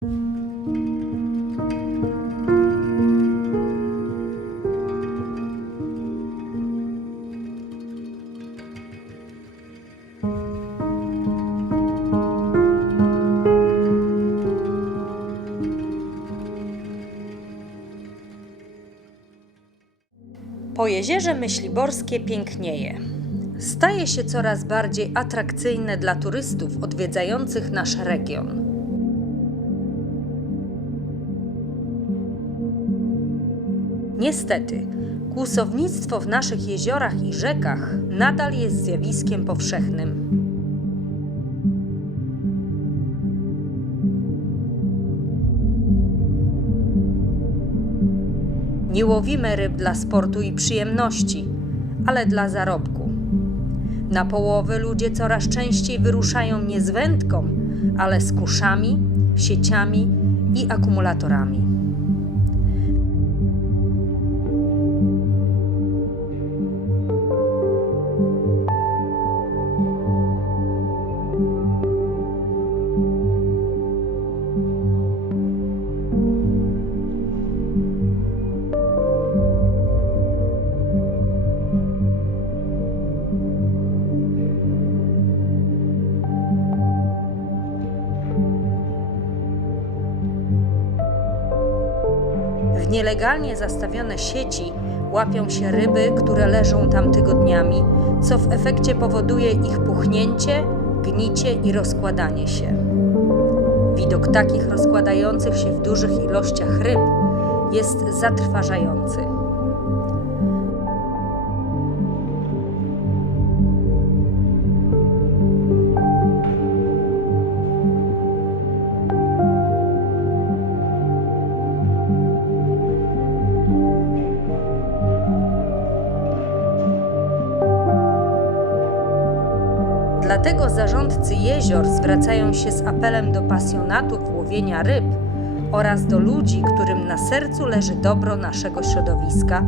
Po jezierze Myśliborskie pięknieje. Staje się coraz bardziej atrakcyjne dla turystów odwiedzających nasz region. Niestety, kłusownictwo w naszych jeziorach i rzekach nadal jest zjawiskiem powszechnym. Nie łowimy ryb dla sportu i przyjemności, ale dla zarobku. Na połowy ludzie coraz częściej wyruszają nie z wędką, ale z kuszami, sieciami i akumulatorami. W nielegalnie zastawione sieci łapią się ryby, które leżą tam tygodniami, co w efekcie powoduje ich puchnięcie, gnicie i rozkładanie się. Widok takich rozkładających się w dużych ilościach ryb jest zatrważający. Dlatego zarządcy jezior zwracają się z apelem do pasjonatów łowienia ryb oraz do ludzi, którym na sercu leży dobro naszego środowiska,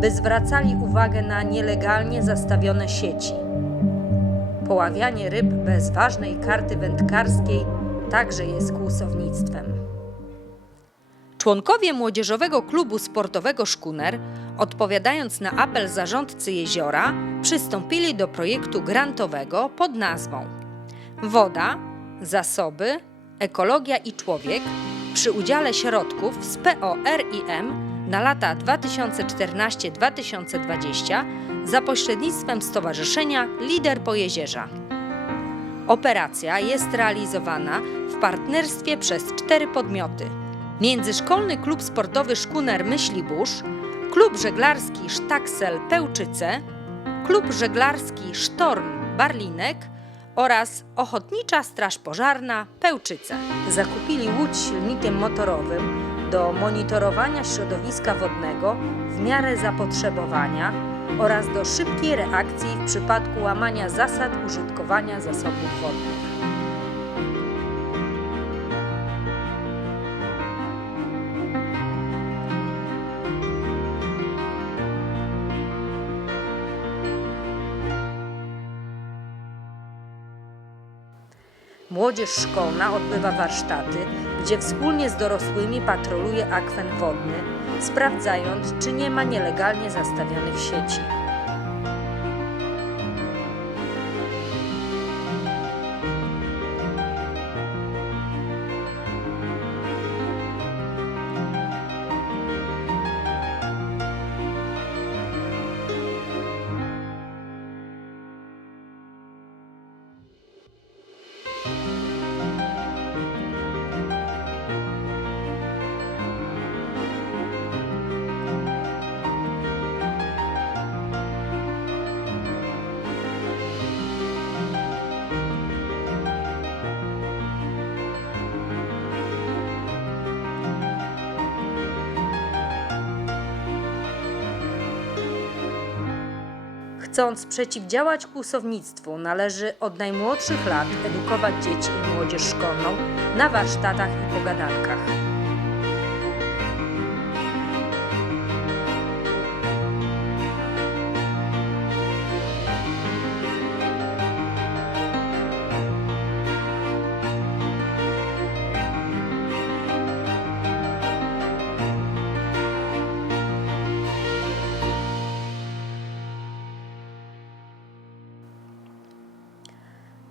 by zwracali uwagę na nielegalnie zastawione sieci. Poławianie ryb bez ważnej karty wędkarskiej także jest kłusownictwem. Członkowie Młodzieżowego Klubu Sportowego Szkuner, odpowiadając na apel zarządcy jeziora, przystąpili do projektu grantowego pod nazwą Woda, Zasoby, Ekologia i Człowiek przy udziale środków z PORIM na lata 2014-2020 za pośrednictwem Stowarzyszenia Lider Pojezierza. Operacja jest realizowana w partnerstwie przez cztery podmioty – Międzyszkolny Klub Sportowy Szkuner Myślibórz, Klub Żeglarski Sztaksel Pełczyce, Klub Żeglarski Sztorm Barlinek oraz Ochotnicza Straż Pożarna Pełczyce. Zakupili łódź silnikiem motorowym do monitorowania środowiska wodnego w miarę zapotrzebowania oraz do szybkiej reakcji w przypadku łamania zasad użytkowania zasobów wodnych. Młodzież szkolna odbywa warsztaty, gdzie wspólnie z dorosłymi patroluje akwen wodny, sprawdzając, czy nie ma nielegalnie zastawionych sieci. Chcąc przeciwdziałać kłusownictwu, należy od najmłodszych lat edukować dzieci i młodzież szkolną na warsztatach i pogadankach.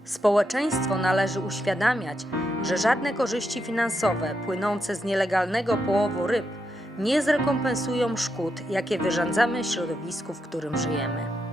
Społeczeństwo należy uświadamiać, że żadne korzyści finansowe płynące z nielegalnego połowu ryb nie zrekompensują szkód, jakie wyrządzamy środowisku, w którym żyjemy.